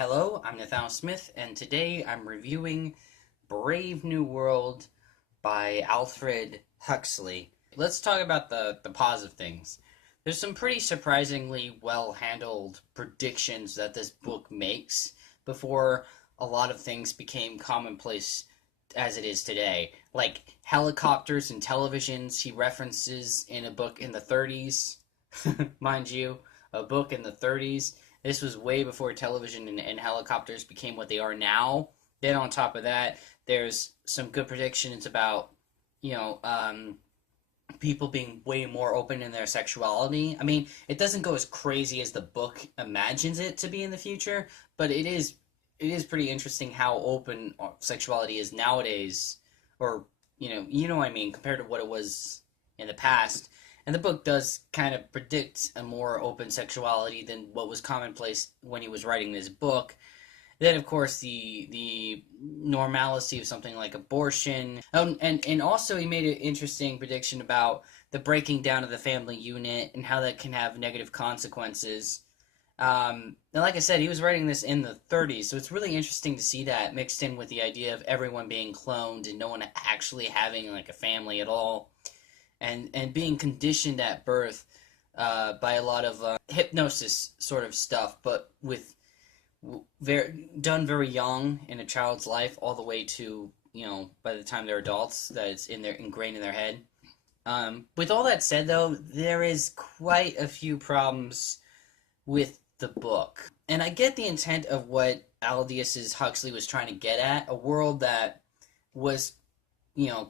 Hello, I'm Nathaniel Smith, and today I'm reviewing Brave New World by Alfred Huxley. Let's talk about the positive things. There's some pretty surprisingly well handled predictions that this book makes before a lot of things became commonplace as it is today. Like helicopters and televisions, he references in a book in the 30s, mind you, a book in the 30s. This was way before television and helicopters became what they are now. Then on top of that, there's some good predictions about, you know, people being way more open in their sexuality. I mean, it doesn't go as crazy as the book imagines it to be in the future, but it is pretty interesting how open sexuality is nowadays, or you know what I mean, compared to what it was in the past. And the book does kind of predict a more open sexuality than what was commonplace when he was writing this book. Then, of course, the normalcy of something like abortion, and also he made an interesting prediction about the breaking down of the family unit and how that can have negative consequences. And like I said, he was writing this in the 30s, so it's really interesting to see that mixed in with the idea of everyone being cloned and no one actually having like a family at all, and being conditioned at birth by a lot of hypnosis sort of stuff, but with done very young in a child's life, all the way to by the time they're adults, that it's ingrained in their head. With all that said, though, there is quite a few problems with the book, and I get the intent of what Aldous Huxley was trying to get at: a world that was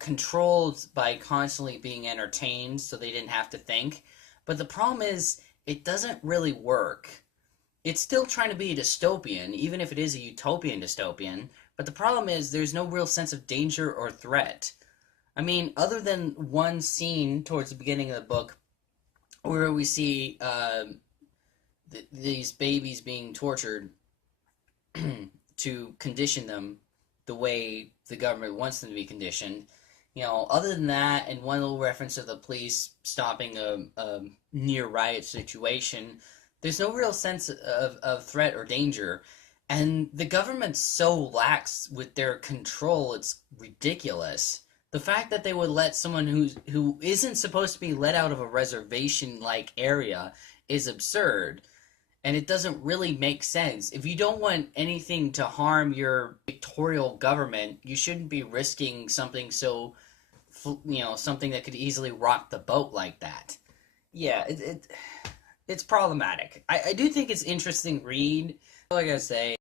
controlled by constantly being entertained so they didn't have to think. But the problem is, it doesn't really work. It's still trying to be a dystopian, even if it is a utopian dystopian. But the problem is, there's no real sense of danger or threat. I mean, other than one scene towards the beginning of the book where we see these babies being tortured to condition them the way the government wants them to be conditioned. Other than that, and one little reference to the police stopping a near riot situation, there's no real sense of threat or danger. And the government's so lax with their control, it's ridiculous. The fact that they would let someone who isn't supposed to be let out of a reservation-like area is absurd. And it doesn't really make sense. If you don't want anything to harm your dictatorial government, you shouldn't be risking something something that could easily rock the boat like that. Yeah, it's problematic. I do think it's interesting read. All I gotta say,